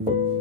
Thank mm -hmm. you.